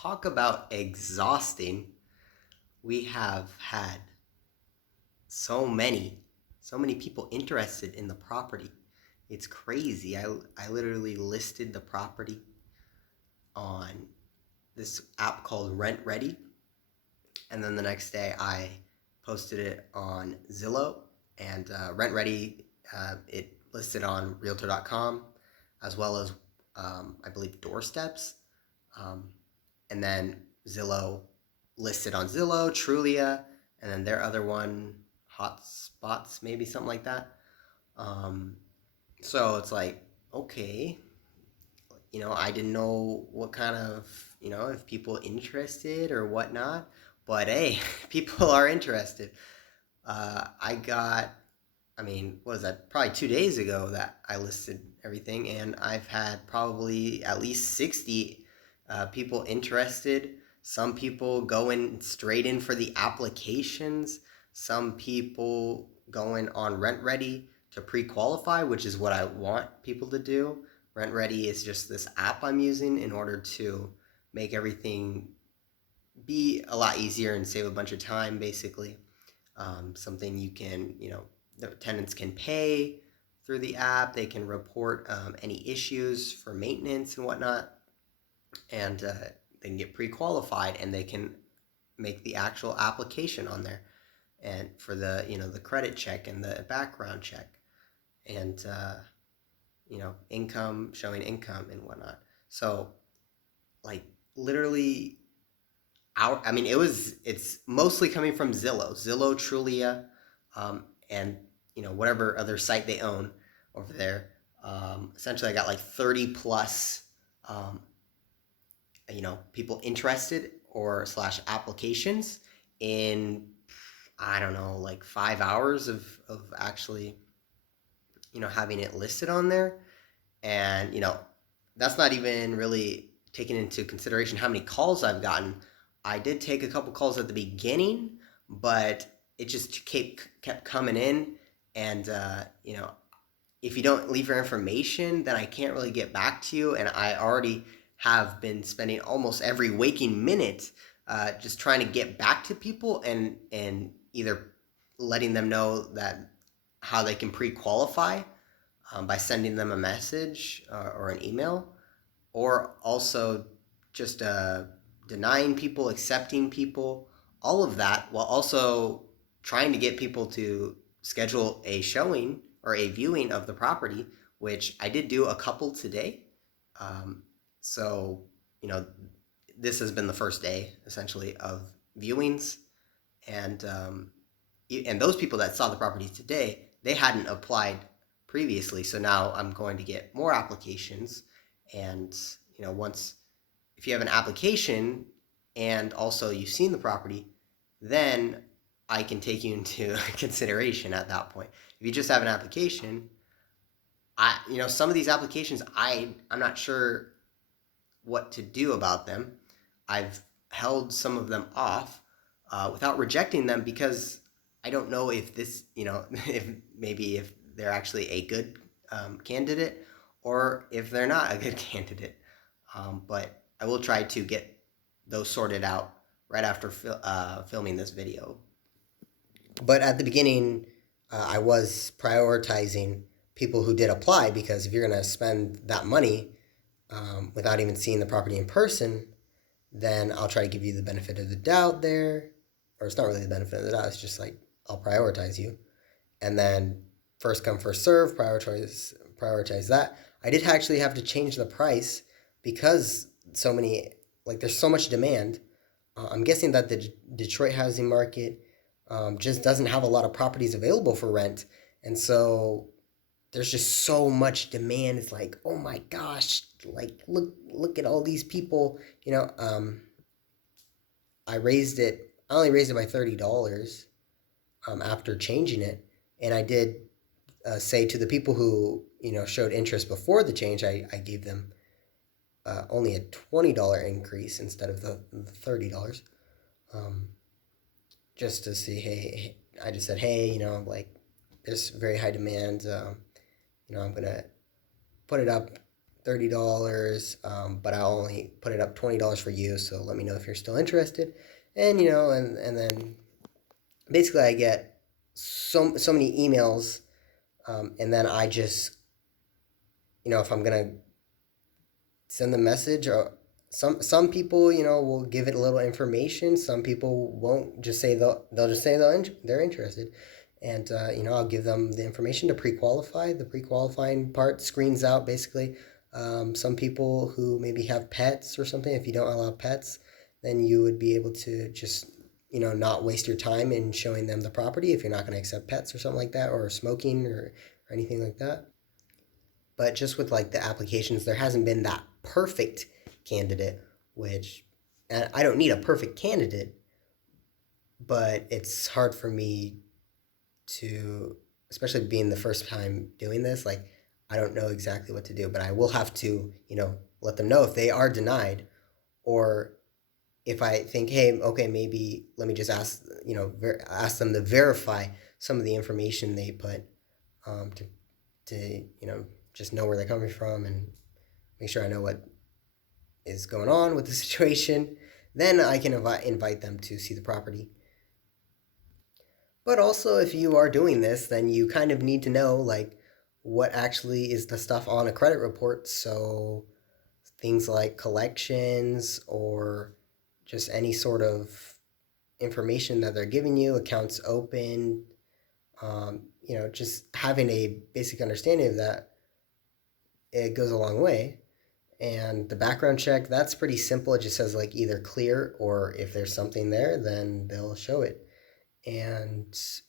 talk about exhausting. We have had so many, so many people interested in the property. It's crazy. I literally listed the property on this app called RentRedi, and then the next day I posted it on Zillow and RentRedi. It listed on Realtor.com as well as I believe Doorsteps, um, and then Zillow listed on Zillow, Trulia, and then their other one, Hotspots, maybe something like that. Um, so it's like, okay, I didn't know what kind of, if people interested or whatnot, but hey, people are interested. I got, what is that? Probably 2 days ago that I listed everything, and I've had probably at least 60 people interested. Some people going straight in for the applications. Some people going on RentRedi to pre-qualify, which is what I want people to do. RentRedi is just this app I'm using in order to make everything be a lot easier and save a bunch of time, basically. Something you can, the tenants can pay through the app. They can report any issues for maintenance and whatnot, and they can get pre-qualified, and they can make the actual application on there, and for the the credit check and the background check, and income, showing income and whatnot. So, like, literally, it's mostly coming from Zillow, Trulia, and whatever other site they own over there. Essentially, I got like 30 plus, um, people interested or slash applications in, I don't know, like 5 hours of actually, having it listed on there. And, that's not even really taking into consideration how many calls I've gotten. I did take a couple calls at the beginning, but it just kept coming in. And, if you don't leave your information, then I can't really get back to you. And I already have been spending almost every waking minute just trying to get back to people and either letting them know that how they can pre-qualify by sending them a message or an email, or also just denying people, accepting people, all of that, while also trying to get people to schedule a showing or a viewing of the property, which I did do a couple today. So, you know, this has been the first day essentially of viewings, and those people that saw the property today, they hadn't applied previously. So now I'm going to get more applications, and once, if you have an application and also you've seen the property, then I can take you into consideration at that point. If you just have an application, some of these applications, I'm not sure what to do about them. I've held some of them off without rejecting them, because I don't know if this, if they're actually a good candidate, or if they're not a good candidate. But I will try to get those sorted out right after filming this video. But at the beginning, I was prioritizing people who did apply, because if you're going to spend that money without even seeing the property in person, then I'll try to give you the benefit of the doubt there. Or it's not really the benefit of the doubt, it's just like, I'll prioritize you. And then first come, first serve, prioritize that. I did actually have to change the price because there's so much demand. I'm guessing that the Detroit housing market just doesn't have a lot of properties available for rent. And so there's just so much demand. It's like, oh my gosh, like, look at all these people. I only raised it by $30 after changing it. And I did say to the people who, showed interest before the change, I gave them only a $20 increase instead of the $30. Just to see, hey, I just said, hey, there's very high demand. I'm going to put it up $30, but I'll only put it up $20 for you. So let me know if you're still interested. And and then basically I get so many emails, and then I just if I'm gonna send the message, or some people will give it a little information. Some people won't, just say they'll just say they're interested, and I'll give them the information to pre-qualify. The pre-qualifying part screens out basically some people who maybe have pets or something. If you don't allow pets, then you would be able to just not waste your time in showing them the property if you're not going to accept pets or something like that, or smoking, or anything like that. But just with like the applications, there hasn't been that perfect candidate, which, and I don't need a perfect candidate, but it's hard for me to, especially being the first time doing this, like I don't know exactly what to do, but I will have to, let them know if they are denied, or if I think, hey, okay, maybe let me just ask, ask them to verify some of the information they put, to just know where they're coming from and make sure I know what is going on with the situation. Then I can invite them to see the property. But also, if you are doing this, then you kind of need to know like what actually is the stuff on a credit report. So things like collections, or just any sort of information that they're giving you, accounts open, just having a basic understanding of that, it goes a long way. And the background check, that's pretty simple. It just says like either clear, or if there's something there, then they'll show it. And it's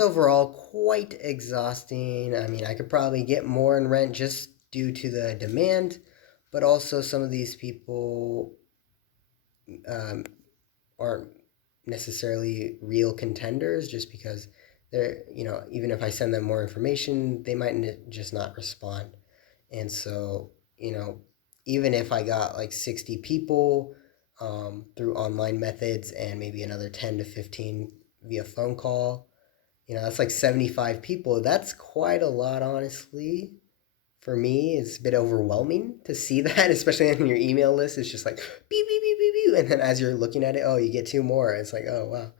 overall quite exhausting. I mean, I could probably get more in rent just due to the demand, but also some of these people aren't necessarily real contenders, just because they're, even if I send them more information, they might just not respond. And so, even if I got like 60 people through online methods, and maybe another 10 to 15 via phone call, that's like 75 people. That's quite a lot, honestly. For me, it's a bit overwhelming to see that, especially on your email list. It's just like beep, beep, beep, beep, beep. And then as you're looking at it, oh, you get two more. It's like, oh, wow,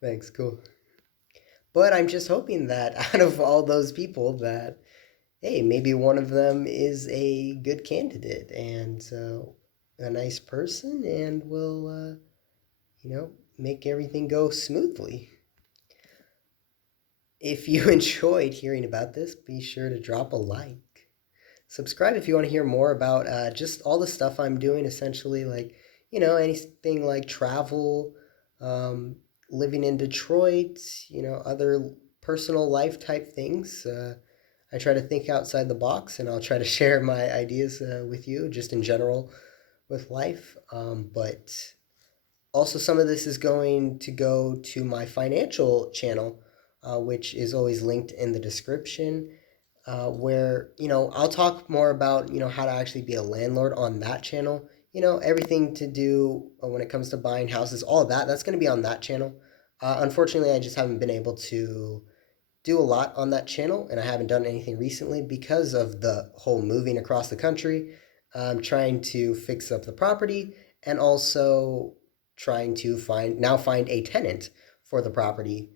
thanks, cool. But I'm just hoping that out of all those people, that hey, maybe one of them is a good candidate, and a nice person, and will, make everything go smoothly. If you enjoyed hearing about this, be sure to drop a like. Subscribe if you want to hear more about just all the stuff I'm doing, essentially, like, anything like travel, living in Detroit, other personal life type things. I try to think outside the box, and I'll try to share my ideas with you, just in general with life. But also, some of this is going to go to my financial channel, which is always linked in the description, where, I'll talk more about, how to actually be a landlord on that channel. Everything to do when it comes to buying houses, all of that, that's going to be on that channel. Unfortunately, I just haven't been able to do a lot on that channel, and I haven't done anything recently because of the whole moving across the country. I'm trying to fix up the property, and also trying to find a tenant for the property.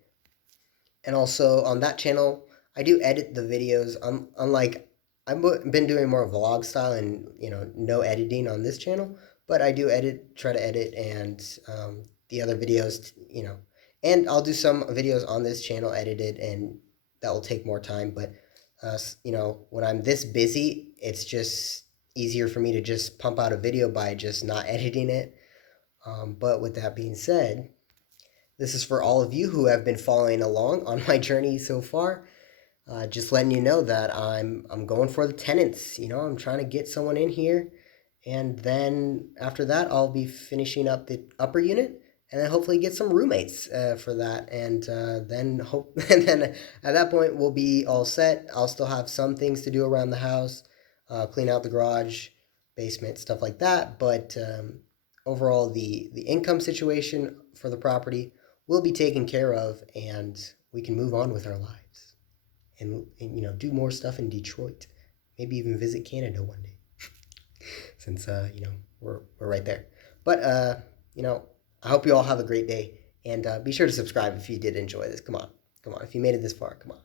And also on that channel, I do edit the videos. Unlike, I've been doing more vlog style, and no editing on this channel, but I do try to edit, and the other videos, and I'll do some videos on this channel edited, and that will take more time. But when I'm this busy, it's just easier for me to just pump out a video by just not editing it. But with that being said, this is for all of you who have been following along on my journey so far. Just letting you know that I'm going for the tenants. I'm trying to get someone in here, and then after that, I'll be finishing up the upper unit, and then hopefully get some roommates for that, and and then at that point we'll be all set. I'll still have some things to do around the house, clean out the garage, basement, stuff like that. But overall, the income situation for the property will be taken care of, and we can move on with our lives, and do more stuff in Detroit. maybe even visit Canada one day, since we're right there. But I hope you all have a great day, and be sure to subscribe if you did enjoy this. Come on, if you made it this far, come on,